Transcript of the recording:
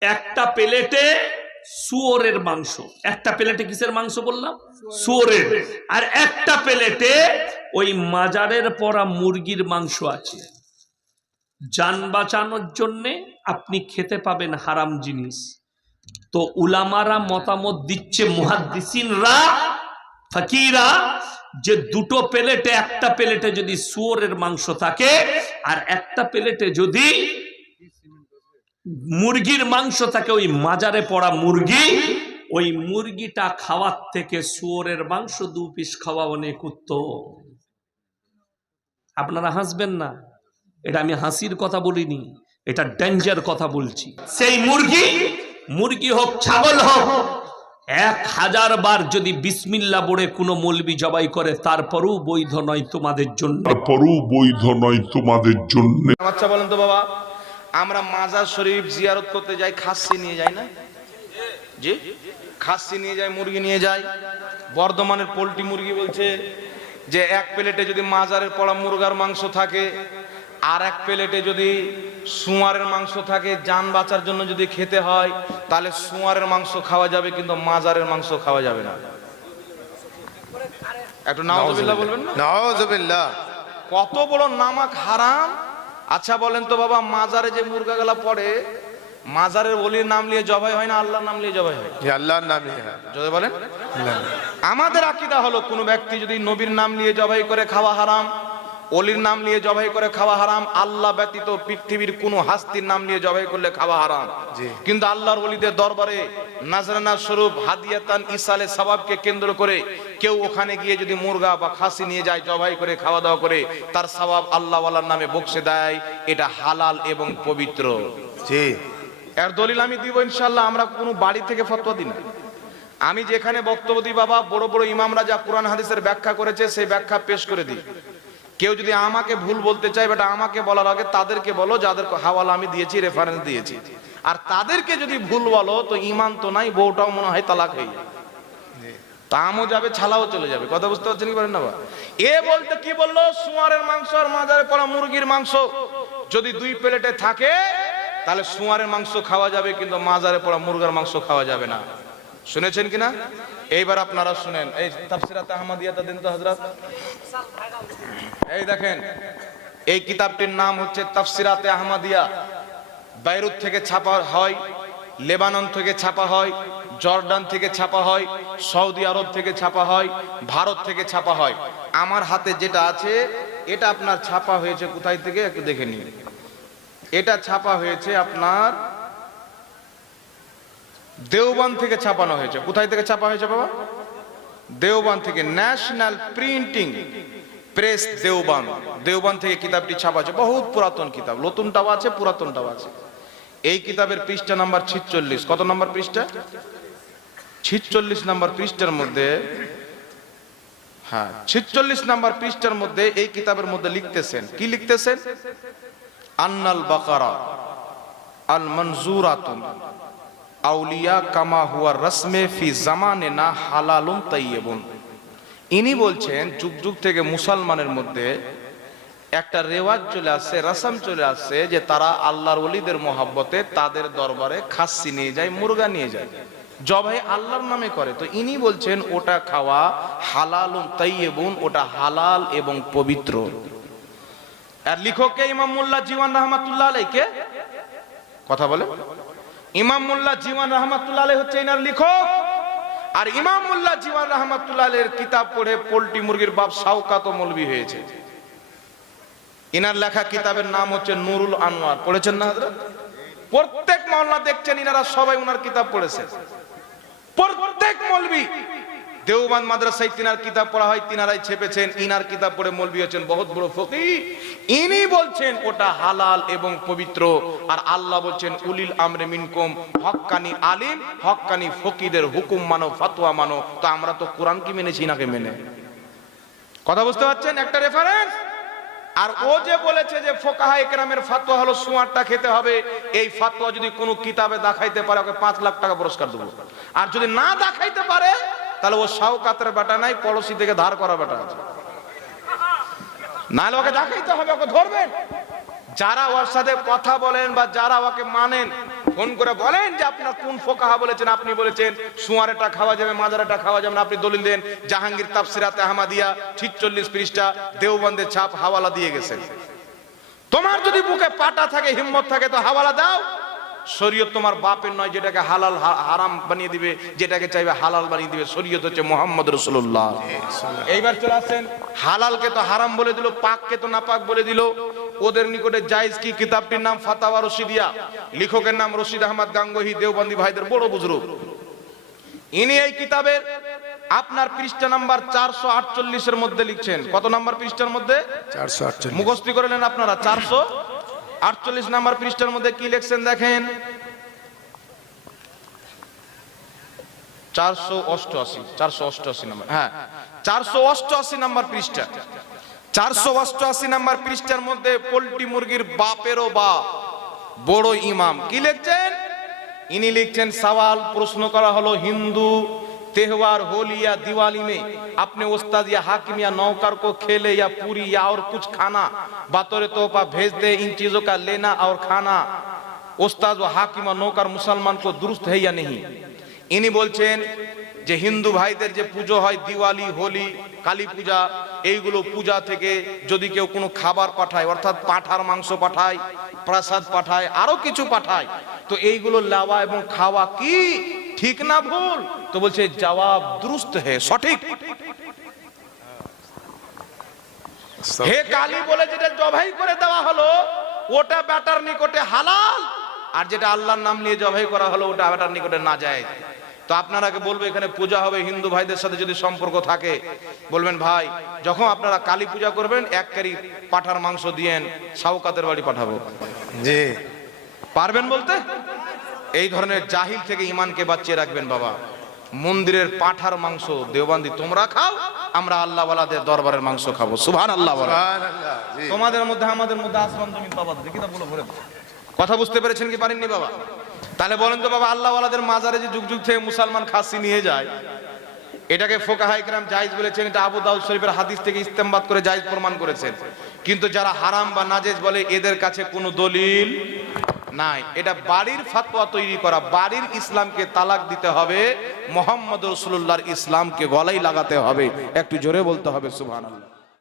একটা প্লেটে শুয়োরের মাংস। একটা প্লেটে কিসের মাংস বললাম? শুয়োরের। আর একটা প্লেটে ওই মাজারের পরা মুরগির মাংস আছে। যান বাঁচানোর জন্যে আপনি খেতে পাবেন হারাম জিনিস। তো উলামারা মতামত দিচ্ছে, মুহাদ্দিসিনরা, ফকিরা, যে দুটো প্লেটে, একটা প্লেটে যদি শুয়োরের মাংস থাকে, আর একটা প্লেটে যদি মুরগির মাংস থাকে ওই মাজারে পড়া মুরগি ওই মুরগিটা খাওয়ার থেকে শুয়োরের মাংস দু পিস খাওয়া অনেক উত্তম। আপনারা হাসবেন না এটা আমি হাসির কথা বলিনি এটা ডেঞ্জার কথা বলছি। সেই মুরগি মুরগি হোক ছাগল হোক এক হাজার বার যদি বিসমিল্লা বলে কোনো মলবি জবাই করে তারপরও বৈধ নয় তোমাদের জন্য। তারপরও বৈধ নয় তোমাদের জন্য। আচ্ছা বলেন তো বাবা। আমরা মাজার শরীফ জিয়ারত করতে যাই খাসি নিয়ে যাই না? জি? খাসি নিয়ে যাই মুরগি নিয়ে যাই বর্ধমানের পোলট্রি মুরগি বলছে যে এক প্লেটে যদি মাজারের পড়া মুরগার মাংস থাকে আর এক প্লেটে যদি সুয়ারের মাংস থাকে যান বাঁচার জন্য যদি খেতে হয় তাহলে সুয়ারের মাংস খাওয়া যাবে কিন্তু মাজারের মাংস খাওয়া যাবে না। একটু নাউজুবিল্লাহ বলবেন না? নাউজুবিল্লাহ কত বড় নামাক হারাম আচ্ছা বলেন তো বাবা মাজারে যে মুরগা গেলা পড়ে মাজারের বলির নাম নিয়ে জবাই হয় না আল্লাহর নাম নিয়ে জবাই হয়? আল্লাহর নাম হ্যাঁ। যদি বলেন। আমাদের আকীদা হলো কোনো ব্যক্তি যদি নবীর নাম নিয়ে জবাই করে খাওয়া হারাম অলির নাম নিয়ে জবাই করে খাওয়া হারাম আল্লাহ ব্যতীত পৃথিবীর কোনো হাস্তির নাম নিয়ে জবাই করলে খাওয়া হারাম। জি। কিন্তু আল্লাহর অলিদের দরবারে নাজরানা স্বরূপ হাদিয়াতান ইসালে সবাবকে কেন্দ্র করে কেউ ওখানে গিয়ে যদি মুরগা বা খাসি নিয়ে যায় জবাই করে খাওয়া দাওয়া করে তার সবাব আল্লাহ নামে বকশে দেয় এটা হালাল এবং পবিত্র। জি। এর দলিল আমি দিব ইনশাল্লাহ আমরা কোনো বাড়ি থেকে ফতোয়া দিই না। আমি যেখানে বক্তব্য দিই বাবা বড় বড় ইমামরা যা কোরআন হাদিসের ব্যাখ্যা করেছে সেই ব্যাখ্যা পেশ করে দিই। কেউ যদি আমাকে ভুল বলতে চায় বেটা আমাকে বলার আগে তাদেরকে বলো, যাদের হাওয়ালা আমি দিয়েছি রেফারেন্স দিয়েছি। আর তাদেরকে যদি ভুল বলো, তো ইমান তো নাই, বউটাও মনে হয় তালাক হয়ে যাবে। তামও যাবে, ছালাও চলে যাবে। কথা বুঝতে পারছেন কি পারেন না এ বলতে কি বলল? সুয়ারের মাংস আর মাজারে পড়া মুরগির মাংস। যদি দুই প্লেটে থাকে, তাহলে সুয়ারের মাংস খাওয়া যাবে, কিন্তু মাজারে পড়া মুরগার মাংস খাওয়া যাবে না। শুনেছেন কিনা? এইবার আপনারা শুনেন। এই তাফসিরাতে আহমদিয়াটা দিন তো হযরত। এই দেখেন, এই কিতাবটির নাম হচ্ছে তাফসিরাতে আহমদিয়া। বাইরুত থেকে ছাপা হয়, লেবানন থেকে ছাপা হয়, জর্ডান থেকে ছাপা হয়, সৌদি আরব থেকে ছাপা হয়, ভারত থেকে ছাপা হয়। আমার হাতে যেটা আছে, এটা আপনার ছাপা হয়েছে কোথায় থেকে? একটু দেখে নিন। এটা ছাপা হয়েছে আপনার দেওবান থেকে ছাপানো হয়েছে। কোথায় থেকে ছাপা হয়েছে বাবা? দেওবান থেকে। National printing press Deoband. Deoband থেকে কিতাবটি ছাপা আছে বহুত পুরাতন কিতাব। নতুনটাও আছে, পুরাতনটাও আছে। এই কিতাবের পৃষ্ঠা নাম্বার ছিচল্লিশ। কত নাম্বার পৃষ্ঠা? ছিচল্লিশ নাম্বার পৃষ্ঠার মধ্যে হ্যাঁ ছিচল্লিশ নাম্বার পৃষ্ঠার মধ্যে এই কিতাবের মধ্যে লিখতেছেন। কি লিখতেছেন? আন্নাল বাকারা আল মনজুরাতুন আউলিয়া কামা হুয়া রসমে ফি জামানে না হালালুন তাইয়েবুন ইনি বলছেন, যুগ যুগ থেকে মুসলমানের মধ্যে একটা রেওয়াজ চলে আসছে, রসম চলে আসছে যে তারা আল্লাহর ওলিদের মহাব্বতে তাদের দরবারে খাসি নিয়ে যায়, মুরগা নিয়ে যায়। জবাই আল্লাহর নামে করে। তো ইনি বলছেন, ওটা খাওয়া হালালুন তাইয়েবুন ওটা হালাল এবং পবিত্র। আর লিখকে ইমাম মোল্লা জীবন রহমাতুল্লাহ আলাইকে কথা বলে। ইমাম মোল্লা জীবন রহমাতুল্লাহ হচ্ছে এনার লেখক। আর ইমাম মোল্লা জীবন রহমাতুল্লাহ কিতাব পড়ে পোল্ট্রি মুরগির বাপ সাউকাত মলবি হয়েছে। ইনার লেখা কিতাবের নাম হচ্ছে নুরুল আনোয়ার। পড়েছেন না প্রত্যেক মামলা দেখছেন ইনারা সবাই ওনার কিতাব পড়েছে দেওবান মাদ্রাসায় তিনার কিতাব পড়া হয়, তিনারাই ছেপেছেন, ইনার কিতাব পড়ে মলবি হচ্ছেন বহুত বড় ফকি ইনি বলছেন, ওটা হালাল এবং পবিত্র। আর আল্লাহ বলছেন, উলিল আমরে মিনকুম, হক্কানি আলিম, হক্কানি ফকিদের হুকুম মানো, ফাতোয়া মানো। তো আমরা তো কোরআন কি মেনেছি নাকে মেনে? কথা বুঝতে পারছেন? একটা রেফারেন্স আর ও যে বলেছে যে ফোকাহা একরামের ফাতোয়া হলো সুয়ারটা খেতে হবে, এই ফাতোয়া যদি কোনো কিতাবে দেখাইতে পারে, ওকে পাঁচ লাখ টাকা পুরস্কার দেবো। আর যদি না দেখাইতে পারে তাহলে ও শাওকাতের বেটা নাই, পড়োশি থেকে ধার করা বেটা আছে। নাহলে ওকে দেখাইতে হবে, ওকে ধরবেন। যারা ওর সাথে কথা বলেন বা যারা ওকে মানেন, ফোন করে বলেন যে আপনার কোন ফোকাহা বলেছেন, আপনি বলেছেন, সুয়ারেটা খাওয়া যাবে, মাজারেটা খাওয়া যাবে না, আপনি দলিল দেন, জাহাঙ্গীর তাফসিরাতে আহমাদিয়া, ছিচল্লিশ পৃষ্ঠা দেওবন্দের ছাপ হাওয়ালা দিয়ে গেছেন। তোমার যদি বুকে পাটা থাকে, হিম্মত থাকে, তো হাওয়ালা দাও। শরীয়ত তোমার বাপের নয় যেটাকে হালাল হারাম বানিয়ে দিবে যেটাকে চাইবে হালাল বানিয়ে দিবে। শরীয়ত হচ্ছে মোহাম্মদ রসুল্লাহ এইবার চলে আসেন হালালকে তো হারাম বলে দিল পাককে তো নাপাক বলে দিল। ওদের নিকটে জায়েজ কি কিতাবটির নাম? ফাতাওয়া রশিদিয়া। লেখকের নাম রশিদ আহমদ গাঙ্গহি দেওবন্দি ভাইদের বড় বুজরুগ। ইনি এই কিতাবের আপনার পৃষ্ঠা নাম্বার চারশো আটচল্লিশের মধ্যে লিখছেন। কত নাম্বার পৃষ্ঠার মধ্যে? মুখস্থি করে নেন আপনারা চারশো আটচল্লিশ নাম্বার পৃষ্ঠার মধ্যে কি লিখছেন দেখেন? চারশো অষ্টআশি চারশো অষ্টআশি হ্যাঁ চারশো অষ্টআশি নাম্বার পৃষ্ঠা। চারশো অষ্টআশি নাম্বার পৃষ্ঠার মধ্যে মুরগির বাপেরও বাপ, বড় ইমাম। কি ইনি লিখছেন, সওয়াল প্রশ্ন করা হলো হিন্দू त्योहार होली या दिवाली में अपने उस्ताद या हाकिम या नौकर को खेले या पूरी या और कुछ खाना बतौर तोहफा भेज दे इन चीजों का लेना और खाना उस्ताद व हाकिम और नौकर मुसलमान को दुरुस्त है या नहीं ইনি বলছেন যে হিন্দু ভাইদের যে পুজো হয় দিওয়ালি হোলি কালী পূজা এইগুলো পূজা থেকে যদি কেউ কোনো খাবার পাঠায় অর্থাৎ পাঠার মাংস পাঠায় প্রসাদ পাঠায় আরো কিছু পাঠায় তো এইগুলো লাওয়া এবং খাওয়া কি ঠিক না ভুল? তো বলছে জবাব দুরুস্ত হে সঠিক। হে কালী বলে যেটা জবাই করে দেওয়া হলো ওটা ব্যাটার নিকটে হালাল আর যেটা আল্লাহর নাম নিয়ে জবাই করা হলো ওটা ব্যাটার নিকটে না যায় তো আপনারাকে বলব এখানে পূজা হবে হিন্দু ভাইদের সাথে যদি সম্পর্ক থাকে। বলবেন ভাই যখন আপনারা কালী পূজা করবেন এক কারি পাঠার মাংস দিয়েন সাউকাতের বাড়ি পাঠাবো। জি। পারবেন বলতে? এই ধরনের জাহিল থেকে ইমানকে বাঁচিয়ে রাখবেন বাবা। মন্দিরের পাঠার মাংস দেওবান্দি তোমরা খাও আমরা আল্লাহওয়ালাদের দরবারের মাংস খাব। সুভান আল্লাহ তোমাদের মধ্যে আমাদের মধ্যে আসমান জমিন পাবা দেখি তা বলো কথা বুঝতে পেরেছেন কি পারেননি বাবা? তাহলে বলেন তো বাবা আল্লাহওয়ালাদের মাজারে যে যুগ যুগ থেকে মুসলমান খাসি নিয়ে যায় এটাকে ফোকাহা ইকরাম জায়েজ বলেছেন এটা আবু দাউদ শরীফের হাদিস থেকে ইস্তেমবাদ করে জায়েজ প্রমাণ করেছেন। কিন্তু যারা হারাম বা নাজেজ বলে এদের কাছে কোনো দলিল নাই। এটা বাড়ির ফাতোয়া তৈরি করা। বাড়ির ইসলামকে তালাক দিতে হবে। মোহাম্মদ রসুল্লাহর ইসলামকে গলাই লাগাতে হবে। একটু জোরে বলতে হবে, সুবহানাল্লাহ।